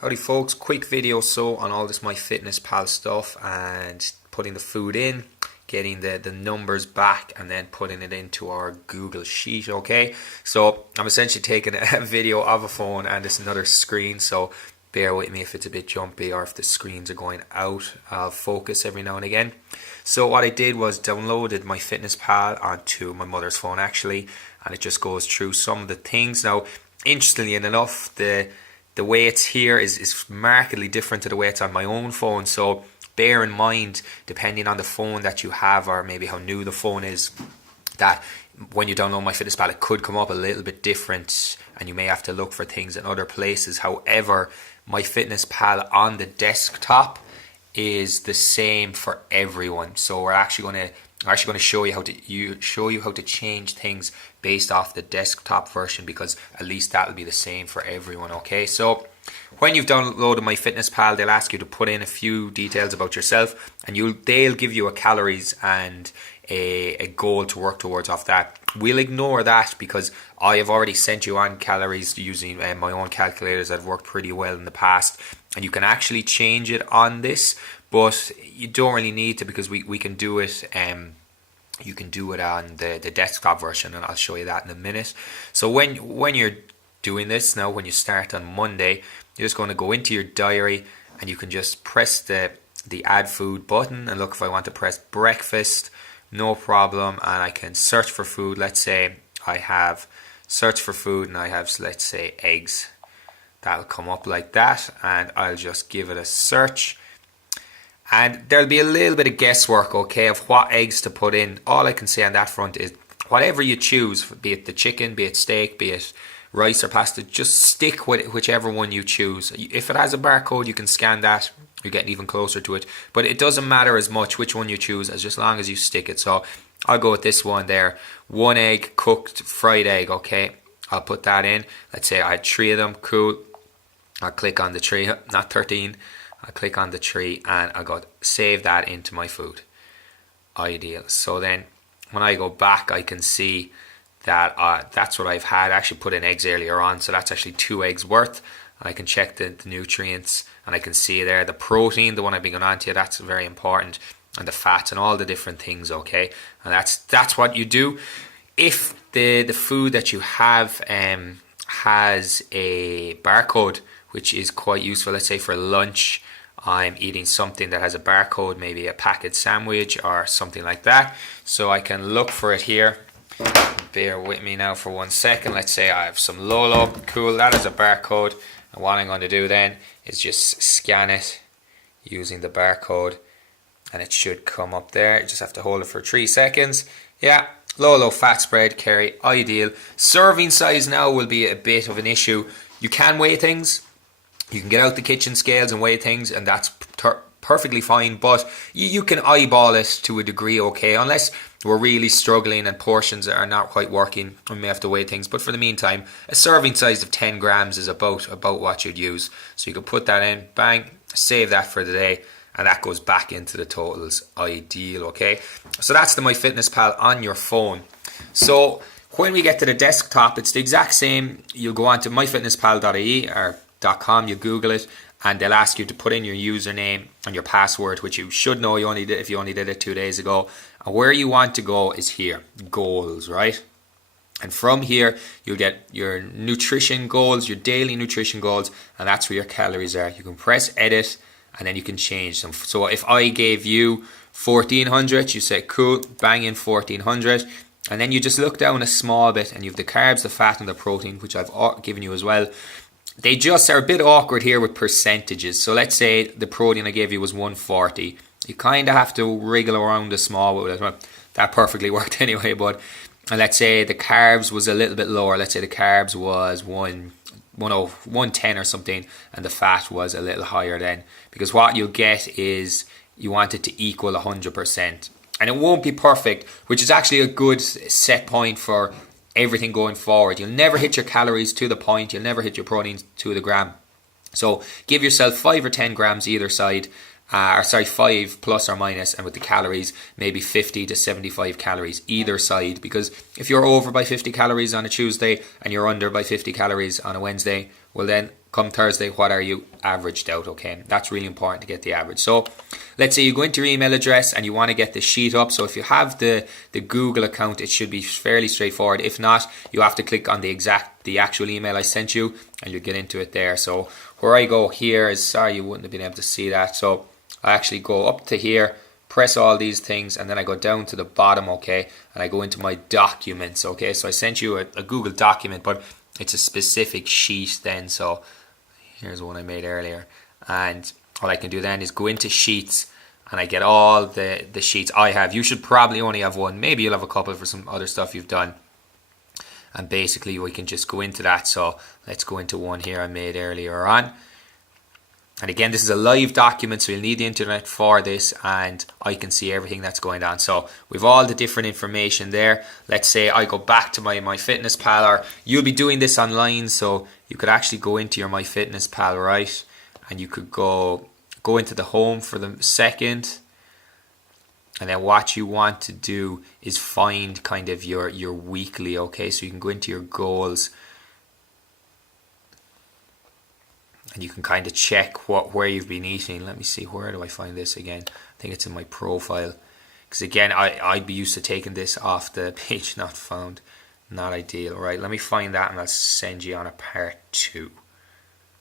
Howdy folks, quick video on all this myfitnesspal stuff and putting the food in, getting the numbers back and then putting it into our Google Sheet, okay? So I'm essentially taking a video of a phone and it's another screen, so bear with me if it's a bit jumpy or if the screens are going out of focus every now and again. So what I did was downloaded myfitnesspal onto my mother's phone actually, and it just goes through some of the things. Now, interestingly enough, the weights here is markedly different to the weights on my own phone, so bear in mind, depending on the phone that you have or maybe how new the phone is, that when you download myfitnesspal it could come up a little bit different and you may have to look for things in other places. However, myfitnesspal on the desktop is the same for everyone, so we're actually going to show you how to change things based off the desktop version, because at least that'll be the same for everyone. Okay, so when you've downloaded myfitnesspal, they'll ask you to put in a few details about yourself, and they'll give you a calories and a goal to work towards off that. We'll ignore that because I have already sent you on calories using my own calculators that have worked pretty well in the past, and you can actually change it on this, but you don't really need to, because we can do it. You can do it on the desktop version, and I'll show you that in a minute. So when you're doing this now, when you start on Monday, you're just going to go into your diary and you can just press the add food button and look, if I want to press breakfast, no problem, and I can search for food. Let's say I have search for food and I have, let's say, eggs. That'll come up like that, and I'll just give it a search. And there'll be a little bit of guesswork, okay, of what eggs to put in. All I can say on that front is whatever you choose, be it the chicken, be it steak, be it rice or pasta, just stick with it, whichever one you choose. If it has a barcode, you can scan that. You're getting even closer to it. But it doesn't matter as much which one you choose, as just long as you stick it. So I'll go with this one there. 1 egg, cooked fried egg, okay. I'll put that in. Let's say I had 3 of them, cool. I'll click on the 3, not 13. I'll click on the 3 and I'll go save that into my food. Ideal. So then when I go back, I can see that that's what I've had. I actually put in eggs earlier on, so that's actually 2 eggs worth. I can check the nutrients and I can see there the protein, the one I've been going on to, that's very important, and the fats and all the different things, okay? And that's what you do. If the food that you have has a barcode, which is quite useful. Let's say for lunch I'm eating something that has a barcode, maybe a packet sandwich or something like that, so I can look for it here. Bear with me now for 1 second. Let's say I have some Lolo, cool, that is a barcode, and what I'm going to do then is just scan it using the barcode and it should come up there. You just have to hold it for 3 seconds. Yeah, Lolo fat spread curry, ideal. Serving size now will be a bit of an issue. You can weigh things. You can get out the kitchen scales and weigh things, and that's perfectly fine, but you can eyeball it to a degree, okay? Unless we're really struggling and portions are not quite working, we may have to weigh things. But for the meantime, a serving size of 10 grams is about what you'd use. So you can put that in, bang, save that for the day, and that goes back into the totals. Ideal, okay? So that's the myfitnesspal on your phone. So when we get to the desktop, it's the exact same. You'll go on to myfitnesspal.ie or .com, you Google it, and they'll ask you to put in your username and your password, which you should know if you only did it 2 days ago. And where you want to go is here, goals, right? And from here, you'll get your nutrition goals, your daily nutrition goals, and that's where your calories are. You can press edit, and then you can change them. So if I gave you 1400, you say, cool, bang in 1400. And then you just look down a small bit, and you have the carbs, the fat, and the protein, which I've given you as well. They just are a bit awkward here with percentages. So let's say the protein I gave you was 140. You kind of have to wriggle around a small bit. Well, that perfectly worked anyway. But let's say the carbs was a little bit lower. Let's say the carbs was 110 or something, and the fat was a little higher then. Because what you'll get is you want it to equal 100%. And it won't be perfect, which is actually a good set point for everything going forward. You'll never hit your calories to the point. You'll never hit your proteins to the gram. So give yourself 5 or 10 grams either side, 5 plus or minus, and with the calories maybe 50 to 75 calories either side, because if you're over by 50 calories on a Tuesday and you're under by 50 calories on a Wednesday, well then come Thursday, what are you averaged out, okay? That's really important to get the average. So let's say you go into your email address and you want to get the sheet up. So if you have the Google account, it should be fairly straightforward. If not, you have to click on the actual email I sent you and you'll get into it there. So where I go here is, sorry, you wouldn't have been able to see that. So I actually go up to here, press all these things, and then I go down to the bottom, okay? And I go into my documents, okay? So I sent you a Google document, but it's a specific sheet then. So here's one I made earlier. And all I can do then is go into sheets and I get all the sheets I have. You should probably only have one. Maybe you'll have a couple for some other stuff you've done. And basically we can just go into that. So let's go into one here I made earlier on. And again, this is a live document, so you'll need the internet for this, and I can see everything that's going on. So we've all the different information there. Let's say I go back to my MyFitnessPal, or you'll be doing this online, so you could actually go into your MyFitnessPal, right? And you could go into the home for the second. And then what you want to do is find kind of your weekly, okay? So you can go into your goals. And you can kind of check where you've been eating. Let me see, where do I find this again? I think it's in my profile. Because again, I'd be used to taking this off the page not found. Not ideal. Right, let me find that and I'll send you on a part 2.